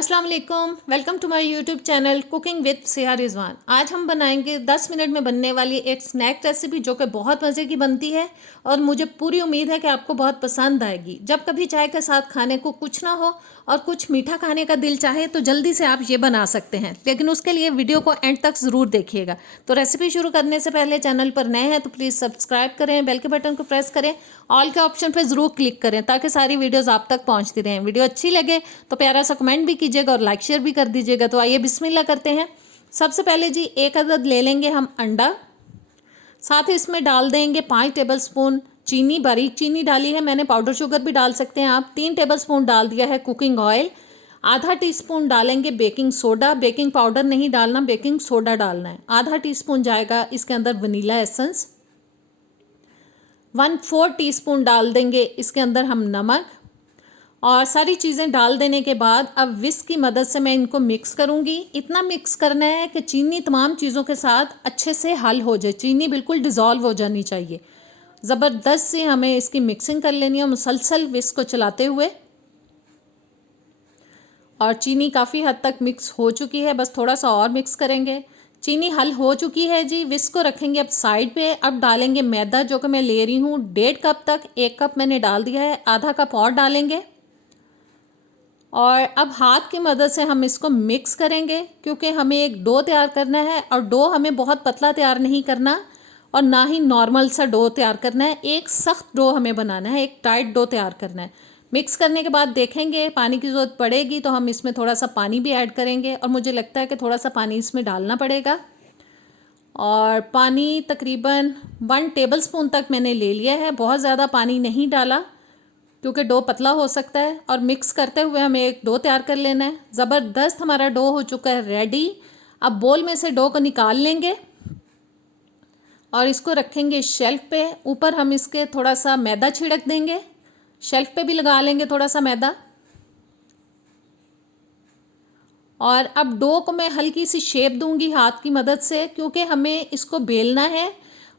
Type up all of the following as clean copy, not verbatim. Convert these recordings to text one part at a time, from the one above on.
अस्सलाम वालेकुम, welcome to my YouTube channel cooking with Siya Rizwan. आज हम बनाएंगे 10 मिनट में बनने वाली एक स्नैक रेसिपी जो कि बहुत मज़े की बनती है और मुझे पूरी उम्मीद है कि आपको बहुत पसंद आएगी। जब कभी चाय के साथ खाने को कुछ ना हो और कुछ मीठा खाने का दिल चाहे तो जल्दी से आप ये बना सकते हैं, लेकिन उसके लिए वीडियो को एंड तक ज़रूर देखिएगा। तो रेसिपी शुरू करने से पहले चैनल पर नए हैं तो प्लीज़ सब्सक्राइब करें, बेल के बटन को प्रेस करें, ऑल के ऑप्शन पर ज़रूर क्लिक करें ताकि सारी वीडियोज़ आप तक पहुँचती रहें। वीडियो अच्छी लगे तो प्यारा सा कमेंट भी कीजिएगा और लाइक शेयर भी कर दीजिएगा। तो आइए बिस्मिल्लाह करते हैं। सबसे पहले जी 1 अदद ले लेंगे हम अंडा, साथ ही इसमें डाल देंगे 5 टेबलस्पून चीनी, बारीक चीनी डाली है मैंने, पाउडर शुगर भी डाल सकते हैं आप। 3 टेबलस्पून डाल दिया है कुकिंग ऑयल। आधा टीस्पून डालेंगे बेकिंग सोडा, बेकिंग पाउडर नहीं डालना, बेकिंग सोडा डालना है। आधा टीस्पून जाएगा इसके अंदर वनीला एसेंस। 1/4 टीस्पून डाल देंगे इसके अंदर हम नमक। और सारी चीज़ें डाल देने के बाद अब विस्क की मदद से मैं इनको मिक्स करूँगी। इतना मिक्स करना है कि चीनी तमाम चीज़ों के साथ अच्छे से हल हो जाए, चीनी बिल्कुल डिज़ोल्व हो जानी चाहिए। ज़बरदस्त से हमें इसकी मिक्सिंग कर लेनी है मुसलसल विस्क को चलाते हुए। और चीनी काफ़ी हद तक मिक्स हो चुकी है, बस थोड़ा सा और मिक्स करेंगे। चीनी हल हो चुकी है जी, विस्क को रखेंगे अब साइड पे। अब डालेंगे मैदा जो कि मैं ले रही हूँ 1.5 कप तक, 1 कप मैंने डाल दिया है, आधा कप और डालेंगे। और अब हाथ की मदद से हम इसको मिक्स करेंगे क्योंकि हमें एक डो तैयार करना है और डो हमें बहुत पतला तैयार नहीं करना और ना ही नॉर्मल सा डो तैयार करना है। एक सख्त डो हमें बनाना है, एक टाइट डो तैयार करना है। मिक्स करने के बाद देखेंगे पानी की ज़रूरत पड़ेगी तो हम इसमें थोड़ा सा पानी भी ऐड करेंगे और मुझे लगता है कि थोड़ा सा पानी इसमें डालना पड़ेगा। और पानी तकरीबन 1 टेबलस्पून तक मैंने ले लिया है, बहुत ज़्यादा पानी नहीं डाला क्योंकि डो पतला हो सकता है। और मिक्स करते हुए हमें एक डो तैयार कर लेना है। ज़बरदस्त हमारा डो हो चुका है रेडी। अब बोल में से डो को निकाल लेंगे और इसको रखेंगे शेल्फ पे। ऊपर हम इसके थोड़ा सा मैदा छिड़क देंगे, शेल्फ पे भी लगा लेंगे थोड़ा सा मैदा। और अब डो को मैं हल्की सी शेप दूंगी हाथ की मदद से क्योंकि हमें इसको बेलना है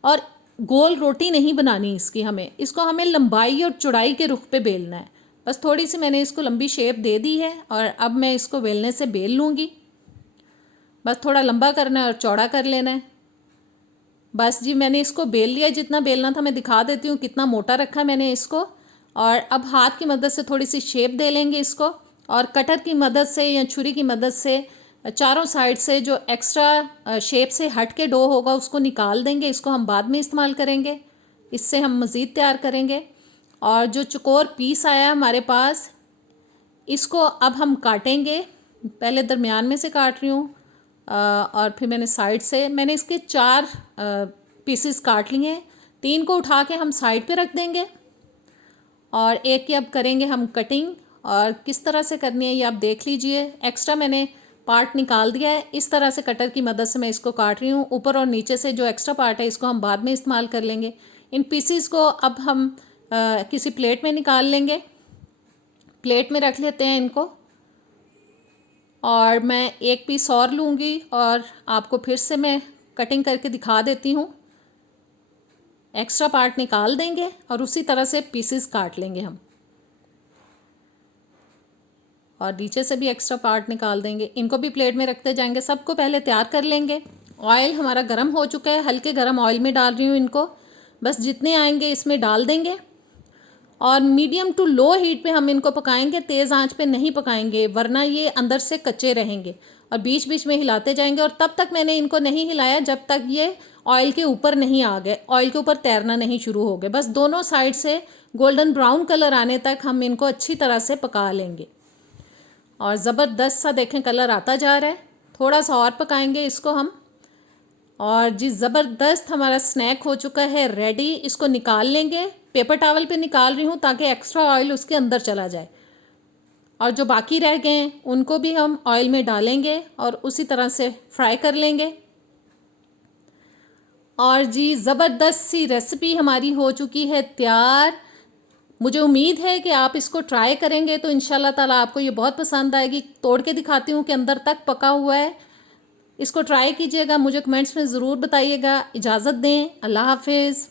और गोल रोटी नहीं बनानी इसकी, इसको हमें लंबाई और चौड़ाई के रुख पे बेलना है। बस थोड़ी सी मैंने इसको लंबी शेप दे दी है और अब मैं इसको बेलने से बेल लूँगी। बस थोड़ा लंबा करना है और चौड़ा कर लेना है। बस जी मैंने इसको बेल लिया, जितना बेलना था। मैं दिखा देती हूँ कितना मोटा रखा है मैंने इसको। और अब हाथ की मदद से थोड़ी सी शेप दे लेंगे इसको और कटर की मदद से या छुरी की मदद से चारों साइड से जो एक्स्ट्रा शेप से हट के डो होगा उसको निकाल देंगे। इसको हम बाद में इस्तेमाल करेंगे, इससे हम मज़ीद तैयार करेंगे। और जो चौकोर पीस आया हमारे पास, इसको अब हम काटेंगे। पहले दरमियान में से काट रही हूँ और फिर मैंने साइड से, मैंने इसके 4 पीसेस काट लिए हैं। 3 को उठा के हम साइड पे रख देंगे और एक की अब करेंगे हम कटिंग। और किस तरह से करनी है ये आप देख लीजिए। एक्स्ट्रा मैंने पार्ट निकाल दिया है। इस तरह से कटर की मदद से मैं इसको काट रही हूँ। ऊपर और नीचे से जो एक्स्ट्रा पार्ट है इसको हम बाद में इस्तेमाल कर लेंगे। इन पीसीस को अब हम किसी प्लेट में निकाल लेंगे। प्लेट में रख लेते हैं इनको। और मैं एक पीस और लूँगी और आपको फिर से मैं कटिंग करके दिखा देती हूँ। एक्स्ट्रा पार्ट निकाल देंगे और उसी तरह से पीसेस काट लेंगे हम। और नीचे से भी एक्स्ट्रा पार्ट निकाल देंगे। इनको भी प्लेट में रखते जाएंगे। सबको पहले तैयार कर लेंगे। ऑयल हमारा गर्म हो चुका है, हल्के गर्म ऑयल में डाल रही हूँ इनको। बस जितने आएंगे इसमें डाल देंगे और मीडियम टू लो हीट पे हम इनको पकाएंगे। तेज़ आंच पे नहीं पकाएंगे वरना ये अंदर से कच्चे रहेंगे। और बीच बीच में हिलाते जाएंगे। और तब तक मैंने इनको नहीं हिलाया जब तक ये ऑयल के ऊपर नहीं आ गए, ऑयल के ऊपर तैरना नहीं शुरू हो गए। बस दोनों साइड से गोल्डन ब्राउन कलर आने तक हम इनको अच्छी तरह से पका लेंगे। और ज़बरदस्त सा देखें कलर आता जा रहा है। थोड़ा सा और पकाएंगे इसको हम। और जी ज़बरदस्त हमारा स्नैक हो चुका है रेडी। इसको निकाल लेंगे। पेपर टॉवल पे निकाल रही हूँ ताकि एक्स्ट्रा ऑयल उसके अंदर चला जाए। और जो बाकी रह गए हैं उनको भी हम ऑयल में डालेंगे और उसी तरह से फ्राई कर लेंगे। और जी ज़बरदस्त सी रेसिपी हमारी हो चुकी है तैयार। मुझे उम्मीद है कि आप इसको ट्राई करेंगे तो इंशाल्लाह ताला आपको ये बहुत पसंद आएगी। तोड़ के दिखाती हूँ कि अंदर तक पका हुआ है। इसको ट्राई कीजिएगा, मुझे कमेंट्स में ज़रूर बताइएगा। इजाज़त दें, अल्लाह हाफिज़।